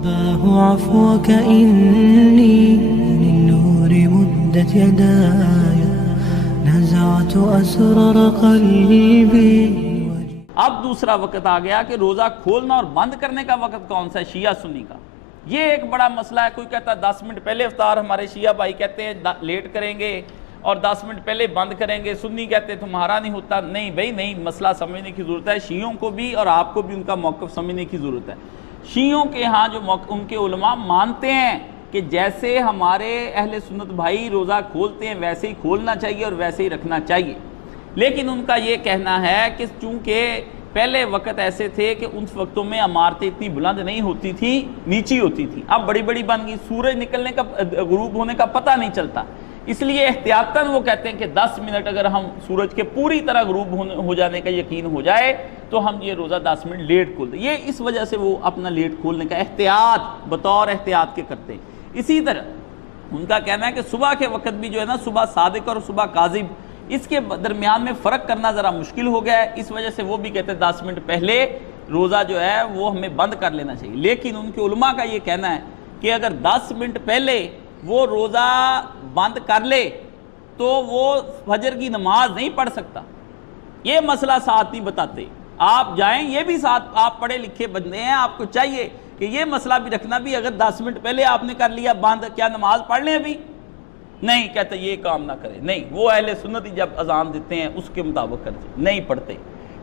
رباه عفوك إني للنور مدت يداي نزعت أسرار قلبي. اب دوسرا وقت آ گیا کہ روزہ کھولنا اور بند کرنے کا وقت کون سا ہے شیعہ سنی کا. یہ ایک بڑا مسئلہ ہے. کوئی کہتا ہے 10 منٹ پہلے افطار ہمارے شیعہ بھائی کہتے ہیں لیٹ کریں گے اور 10 منٹ پہلے بند کریں گے. سنی کہتے ہیں تمہارا نہیں ہوتا. نہیں بھائی نہیں, مسئلہ سمجھنے کی ضرورت ہے. شیعوں کو بھی اور آپ کو بھی ان کا موقف سمجھنے کی ضرورت ہے. شیعوں کے ہاں جو ان کے علماء مانتے ہیں کہ جیسے ہمارے اہل سنت بھائی روزہ کھولتے ہیں ویسے ہی کھولنا چاہیے اور ویسے ہی رکھنا چاہیے. لیکن ان کا یہ کہنا ہے کہ چونکہ پہلے وقت ایسے تھے کہ ان وقتوں میں عمارتیں اتنی بلند نہیں ہوتی تھی, نیچی ہوتی تھی. اب بڑی بڑی بن گئی, سورج نکلنے کا غروب ہونے کا پتہ نہیں چلتا. اس لیے احتیاطاً وہ کہتے ہیں کہ 10 منٹ اگر ہم سورج کے پوری طرح غروب ہو جانے کا یقین ہو جائے تو ہم یہ روزہ 10 منٹ لیٹ کھول دیں. یہ اس وجہ سے وہ اپنا لیٹ کھولنے کا احتیاط بطور احتیاط کے کرتے ہیں. اسی طرح ان کا کہنا ہے کہ صبح کے وقت بھی جو ہے نا, صبح صادق اور صبح کاذب, اس کے درمیان میں فرق کرنا ذرا مشکل ہو گیا ہے. اس وجہ سے وہ بھی کہتے ہیں 10 منٹ پہلے روزہ جو ہے وہ ہمیں بند کر لینا چاہیے. لیکن ان کے علماء کا یہ کہنا ہے کہ اگر 10 منٹ پہلے وہ روزہ بند کر لے تو وہ فجر کی نماز نہیں پڑھ سکتا. یہ مسئلہ ساتھ نہیں بتاتے. آپ جائیں, یہ بھی ساتھ, آپ پڑھے لکھے بندے ہیں, آپ کو چاہیے کہ یہ مسئلہ بھی رکھنا بھی. اگر 10 منٹ پہلے آپ نے کر لیا بند, کیا نماز پڑھ لیں ابھی؟ نہیں, کہتے یہ کام نہ کرے. نہیں, وہ اہل سنت ہی جب اذان دیتے ہیں اس کے مطابق کرتے, نہیں پڑھتے.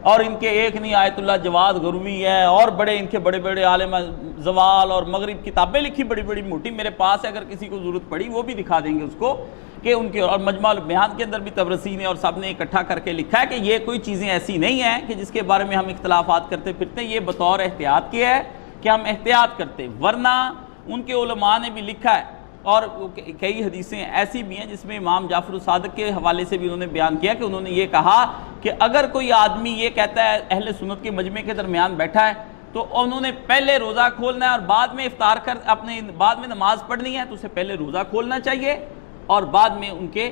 اور ان کے ایک نہیں آیت اللہ جواد غروی ہے اور بڑے ان کے بڑے بڑے عالم زوال اور مغرب کتابیں لکھی بڑی بڑی موٹی, میرے پاس ہے, اگر کسی کو ضرورت پڑی وہ بھی دکھا دیں گے اس کو, کہ ان کے اور مجمع البیان کے اندر بھی تبرسی نے اور سب نے اکٹھا کر کے لکھا ہے کہ یہ کوئی چیزیں ایسی نہیں ہیں کہ جس کے بارے میں ہم اختلافات کرتے پھرتے ہیں. یہ بطور احتیاط کے ہے کہ ہم احتیاط کرتے. ورنہ ان کے علماء نے بھی لکھا ہے اور کئی حدیثیں ایسی بھی ہیں جس میں امام جعفر الصادق کے حوالے سے بھی انہوں نے بیان کیا کہ انہوں نے یہ کہا کہ اگر کوئی آدمی یہ کہتا ہے اہل سنت کے مجمع کے درمیان بیٹھا ہے تو انہوں نے پہلے روزہ کھولنا ہے اور بعد میں افطار کر اپنے بعد میں نماز پڑھنی ہے, تو اسے پہلے روزہ کھولنا چاہیے اور بعد میں ان کے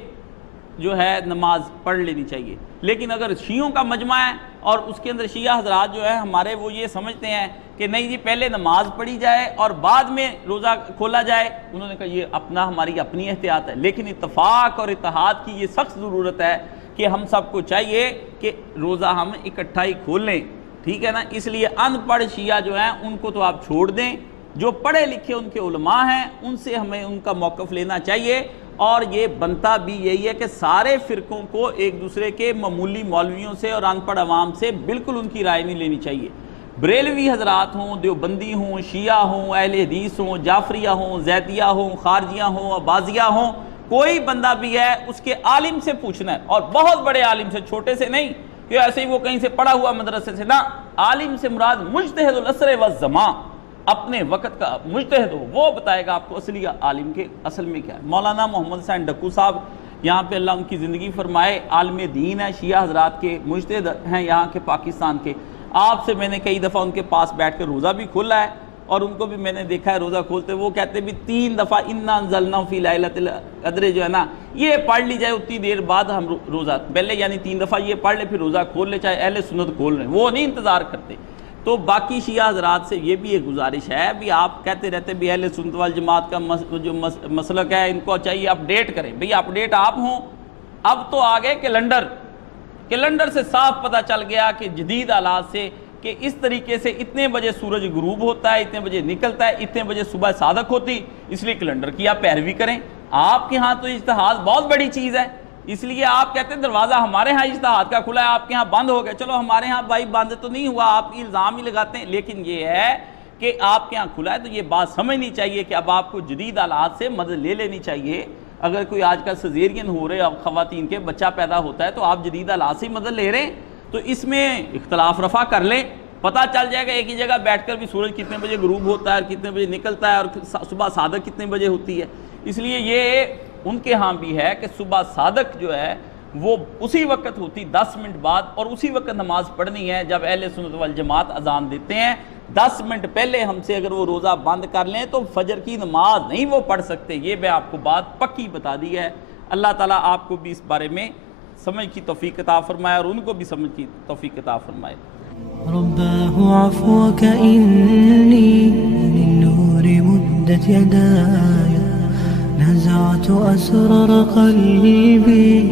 جو ہے نماز پڑھ لینی چاہیے. لیکن اگر شیعوں کا مجمع ہے اور اس کے اندر شیعہ حضرات جو ہے ہمارے, وہ یہ سمجھتے ہیں کہ نہیں جی پہلے نماز پڑھی جائے اور بعد میں روزہ کھولا جائے, انہوں نے کہا یہ ہماری اپنی احتیاط ہے. لیکن اتفاق اور اتحاد کی یہ سخت ضرورت ہے کہ ہم سب کو چاہیے کہ روزہ ہم اکٹھا ہی کھول لیں, ٹھیک ہے نا. اس لیے ان پڑھ شیعہ جو ہیں ان کو تو آپ چھوڑ دیں, جو پڑھے لکھے ان کے علماء ہیں ان سے ہمیں ان کا موقف لینا چاہیے. اور یہ بنتا بھی یہی ہے کہ سارے فرقوں کو ایک دوسرے کے معمولی مولویوں سے اور ان پڑھ عوام سے بالکل ان کی رائے نہیں لینی چاہیے. بریلوی حضرات ہوں, دیوبندی ہوں, شیعہ ہوں, اہل حدیث ہوں, جعفریہ ہوں, زیدیہ ہوں, خارجیہ ہوں, عباسیہ ہوں, کوئی بندہ بھی ہے اس کے عالم سے پوچھنا ہے, اور بہت بڑے عالم سے, چھوٹے سے نہیں کہ ایسے ہی وہ کہیں سے پڑھا ہوا مدرسے سے. نہ, عالم سے مراد مجتہد العصر والزمان, اپنے وقت کا مجتہد ہو, وہ بتائے گا آپ کو اصلی عالم کے اصل میں کیا ہے. مولانا محمد حسین ڈکو صاحب یہاں پہ اللہ ان کی زندگی فرمائے, عالم دین ہے, شیعہ حضرات کے مجتہد ہیں یہاں کے پاکستان کے. آپ سے میں نے کئی دفعہ ان کے پاس بیٹھ کر روزہ بھی کھولا ہے اور ان کو بھی میں نے دیکھا ہے روزہ کھولتے. وہ کہتے بھی 3 دفعہ انا انزلنا فی لیلۃ القدر جو ہے نا, یہ پڑھ لی جائے اتنی دیر بعد ہم روزہ, پہلے یعنی 3 دفعہ یہ پڑھ لے پھر روزہ کھول لے, چاہے اہل سنت کھول لیں, وہ نہیں انتظار کرتے. تو باقی شیعہ حضرات سے یہ بھی ایک گزارش ہے, بھی آپ کہتے رہتے بھی اہل سنت والجماعت کا جو مسلک ہے ان کو چاہیے اپڈیٹ کریں. بھئی اپڈیٹ آپ ہوں. اب تو آگئے کیلنڈر سے صاف پتہ چل گیا کہ جدید آلات سے کہ اس طریقے سے اتنے بجے سورج غروب ہوتا ہے, اتنے بجے نکلتا ہے, اتنے بجے صبح صادق ہوتی, اس لیے کیلنڈر کی آپ پیروی کریں. آپ کے ہاں تو اجتہاد بہت بڑی چیز ہے, اس لیے آپ کہتے ہیں دروازہ ہمارے ہاں اجتہاد کا کھلا ہے, آپ کے ہاں بند ہو گیا. چلو ہمارے ہاں بھائی بند تو نہیں ہوا, آپ کی الزام ہی لگاتے ہیں, لیکن یہ ہے کہ آپ کے ہاں کھلا ہے تو یہ بات سمجھنی چاہیے کہ اب آپ کو جدید آلات سے مدد لے لینی چاہیے. اگر کوئی آج کل سیزیرین ہو رہے, اب خواتین کے بچہ پیدا ہوتا ہے تو آپ جدید آلات سے مدد لے رہے ہیں, تو اس میں اختلاف رفع کر لیں, پتہ چل جائے گا. ایک ہی جگہ بیٹھ کر بھی سورج کتنے بجے غروب ہوتا ہے اور کتنے بجے نکلتا ہے اور صبح صادق کتنے بجے ہوتی ہے. اس لیے یہ ان کے ہاں بھی ہے کہ صبح صادق جو ہے وہ اسی وقت ہوتی 10 منٹ بعد, اور اسی وقت نماز پڑھنی ہے جب اہل سنت والجماعت اذان دیتے ہیں. 10 منٹ پہلے ہم سے اگر وہ روزہ بند کر لیں تو فجر کی نماز نہیں وہ پڑھ سکتے. یہ میں آپ کو بات پکی بتا دی ہے. اللہ تعالیٰ آپ کو بھی اس بارے میں سمجھ کی توفیق عطا فرمائے اور ان کو بھی سمجھ کی توفیق عطا فرمائے. رباه عفوك إني للنور مدت يداي نزعت أسرار قلبي